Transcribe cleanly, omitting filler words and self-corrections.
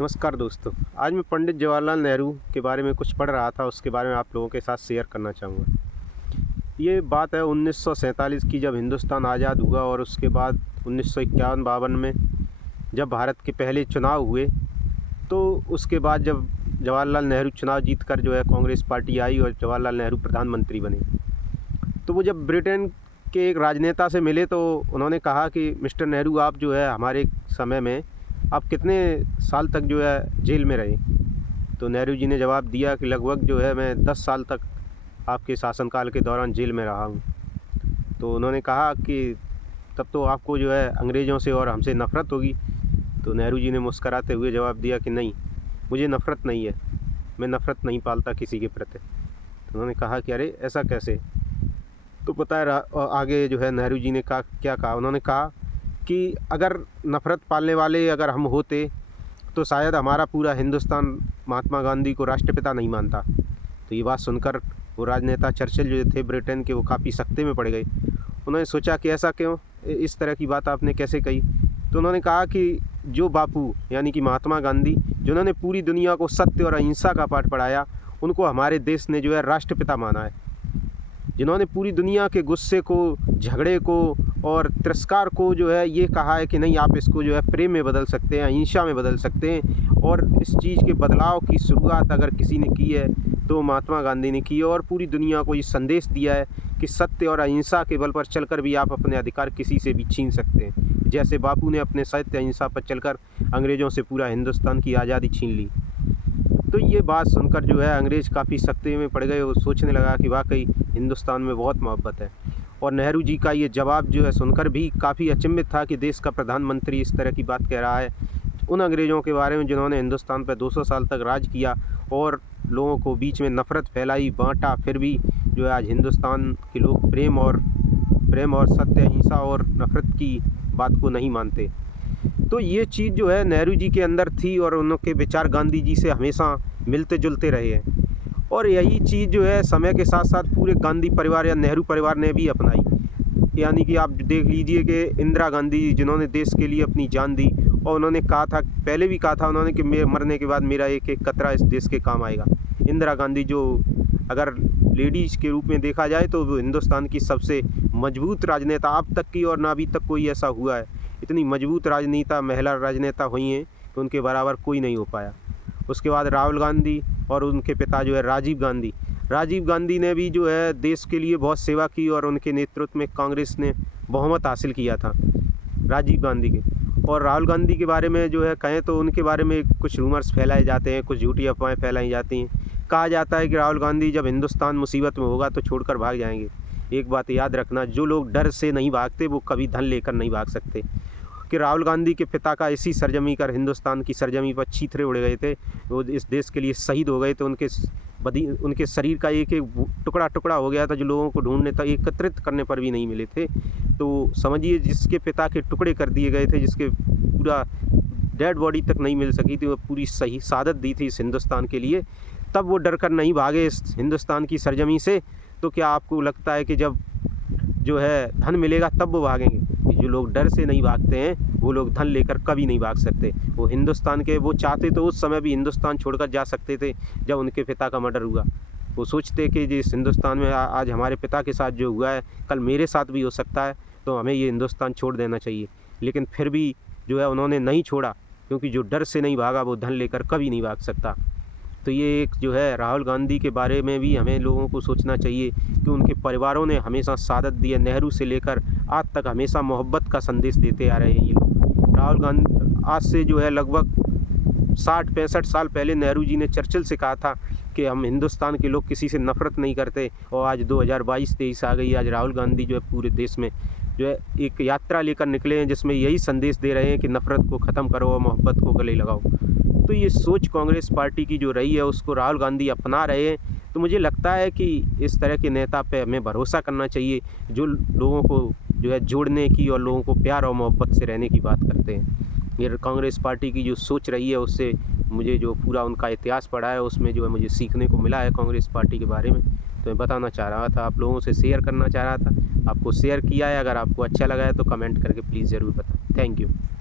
नमस्कार दोस्तों। आज मैं पंडित जवाहरलाल नेहरू के बारे में कुछ पढ़ रहा था, उसके बारे में आप लोगों के साथ शेयर करना चाहूँगा। ये बात है 1947 की, जब हिंदुस्तान आज़ाद हुआ और उसके बाद 1951-52 में जब भारत के पहले चुनाव हुए, तो उसके बाद जब जवाहरलाल नेहरू चुनाव जीतकर जो है कांग्रेस पार्टी आई और जवाहरलाल नेहरू प्रधानमंत्री बने, तो वो जब ब्रिटेन के एक राजनेता से मिले तो उन्होंने कहा कि मिस्टर नेहरू, आप जो है हमारे समय में आप कितने साल तक जो है जेल में रहे। तो नेहरू जी ने जवाब दिया कि लगभग जो है मैं 10 साल तक आपके शासनकाल के दौरान जेल में रहा हूँ। तो उन्होंने कहा कि तब तो आपको जो है अंग्रेज़ों से और हमसे नफ़रत होगी। तो नेहरू जी ने मुस्कराते हुए जवाब दिया कि नहीं, मुझे नफ़रत नहीं है, मैं नफ़रत नहीं पालता किसी के प्रति। तो उन्होंने कहा कि अरे ऐसा कैसे। तो पता है आगे जो है नेहरू जी ने क्या कहा। उन्होंने कहा कि अगर नफ़रत पालने वाले अगर हम होते तो शायद हमारा पूरा हिंदुस्तान महात्मा गांधी को राष्ट्रपिता नहीं मानता। तो ये बात सुनकर वो राजनेता चर्चिल जो थे ब्रिटेन के, वो काफ़ी सख्ते में पड़ गए। उन्होंने सोचा कि ऐसा क्यों, इस तरह की बात आपने कैसे कही। तो उन्होंने कहा कि जो बापू यानी कि महात्मा गांधी, जिन्होंने पूरी दुनिया को सत्य और अहिंसा का पाठ पढ़ाया, उनको हमारे देश ने जो है राष्ट्रपिता माना है। जिन्होंने पूरी दुनिया के गुस्से को, झगड़े को और तिरस्कार को जो है ये कहा है कि नहीं, आप इसको जो है प्रेम में बदल सकते हैं, अहिंसा में बदल सकते हैं। और इस चीज़ के बदलाव की शुरुआत अगर किसी ने की है तो महात्मा गांधी ने की है, और पूरी दुनिया को ये संदेश दिया है कि सत्य और अहिंसा के बल पर चलकर भी आप अपने अधिकार किसी से भी छीन सकते हैं। जैसे बापू ने अपने सत्य अहिंसा पर चलकर अंग्रेज़ों से पूरा हिंदुस्तान की आज़ादी छीन ली। तो ये बात सुनकर जो है अंग्रेज़ काफ़ी सख्ते में पड़ गए। वो सोचने लगा कि वाकई हिंदुस्तान में बहुत मोहब्बत है। और नेहरू जी का ये जवाब जो है सुनकर भी काफ़ी अचंभित था कि देश का प्रधानमंत्री इस तरह की बात कह रहा है उन अंग्रेज़ों के बारे में जिन्होंने हिंदुस्तान पर 200 साल तक राज किया और लोगों को बीच में नफ़रत फैलाई, बांटा, फिर भी जो है आज हिंदुस्तान के लोग प्रेम और सत्य, अहिंसा और नफ़रत की बात को नहीं मानते। तो ये चीज़ जो है नेहरू जी के अंदर थी और उनके विचार गांधी जी से हमेशा मिलते जुलते रहे हैं। और यही चीज़ जो है समय के साथ साथ पूरे गांधी परिवार या नेहरू परिवार ने भी अपनाई। यानी कि आप देख लीजिए कि इंदिरा गांधी, जिन्होंने देश के लिए अपनी जान दी, और उन्होंने कहा था, पहले भी कहा था उन्होंने कि मेरे मरने के बाद मेरा एक एक कतरा इस देश के काम आएगा। इंदिरा गांधी जो अगर लेडीज़ के रूप में देखा जाए तो वो हिंदुस्तान की सबसे मजबूत राजनेता अब तक की, और ना अभी तक कोई ऐसा हुआ है। इतनी मजबूत राजनेता, महिला राजनेता हुई हैं कि उनके बराबर कोई नहीं हो पाया। उसके बाद राहुल गांधी और उनके पिता जो है राजीव गांधी ने भी जो है देश के लिए बहुत सेवा की, और उनके नेतृत्व में कांग्रेस ने बहुमत हासिल किया था राजीव गांधी के। और राहुल गांधी के बारे में जो है कहें तो उनके बारे में कुछ रूमर्स फैलाए जाते हैं, कुछ झूठी अफवाहें फैलाई जाती हैं। कहा जाता है कि राहुल गांधी जब हिंदुस्तान मुसीबत में होगा तो छोड़कर भाग जाएंगे। एक बात याद रखना, जो लोग डर से नहीं भागते वो कभी धन लेकर नहीं भाग सकते। कि राहुल गांधी के पिता का इसी सरजमी कर हिंदुस्तान की सरजमी पर चीथड़े उड़ गए थे, वो इस देश के लिए शहीद हो गए थे। उनके शरीर का एक एक टुकड़ा हो गया था, जो लोगों को ढूंढने तक, एकत्रित करने पर भी नहीं मिले थे। तो समझिए, जिसके पिता के टुकड़े कर दिए गए थे, जिसके पूरा डेड बॉडी तक नहीं मिल सकी थी, वो पूरी सही शहादत दी थी इस हिंदुस्तान के लिए, तब वो डर कर नहीं भागे इस हिंदुस्तान की सरजमी से। तो क्या आपको लगता है कि जब जो है धन मिलेगा तब वो भागेंगे? जो लोग डर से नहीं भागते हैं वो लोग धन लेकर कभी नहीं भाग सकते। वो हिंदुस्तान के, वो चाहते तो उस समय भी हिंदुस्तान छोड़कर जा सकते थे जब उनके पिता का मर्डर हुआ। वो सोचते कि जिस हिंदुस्तान में आज हमारे पिता के साथ जो हुआ है कल मेरे साथ भी हो सकता है, तो हमें ये हिंदुस्तान छोड़ देना चाहिए। लेकिन फिर भी जो है उन्होंने नहीं छोड़ा, क्योंकि जो डर से नहीं भागा वो धन लेकर कभी नहीं भाग सकता। तो ये एक जो है राहुल गांधी के बारे में भी हमें लोगों को सोचना चाहिए कि उनके परिवारों ने हमेशा शहादत दी है। नेहरू से लेकर आज तक हमेशा मोहब्बत का संदेश देते आ रहे हैं ये लोग। राहुल गांधी आज से जो है लगभग 60-65 साल पहले नेहरू जी ने चर्चिल से कहा था कि हम हिंदुस्तान के लोग किसी से नफ़रत नहीं करते, और आज 2022-23 आ गई, आज राहुल गांधी जो है पूरे देश में जो है एक यात्रा लेकर निकले हैं जिसमें यही संदेश दे रहे हैं कि नफ़रत को ख़त्म करो और मोहब्बत को गले लगाओ। तो ये सोच कांग्रेस पार्टी की जो रही है उसको राहुल गांधी अपना रहे हैं। तो मुझे लगता है कि इस तरह के नेता पे हमें भरोसा करना चाहिए, जो लोगों को जो है जोड़ने की और लोगों को प्यार और मोहब्बत से रहने की बात करते हैं। ये कांग्रेस पार्टी की जो सोच रही है उससे मुझे जो पूरा उनका इतिहास पढ़ा है उसमें जो है मुझे सीखने को मिला है कांग्रेस पार्टी के बारे में। तो मैं बताना चाह रहा था, आप लोगों से शेयर करना चाह रहा था। आपको शेयर किया है, अगर आपको अच्छा लगा है तो कमेंट करके प्लीज़ ज़रूर बताएं। Thank you.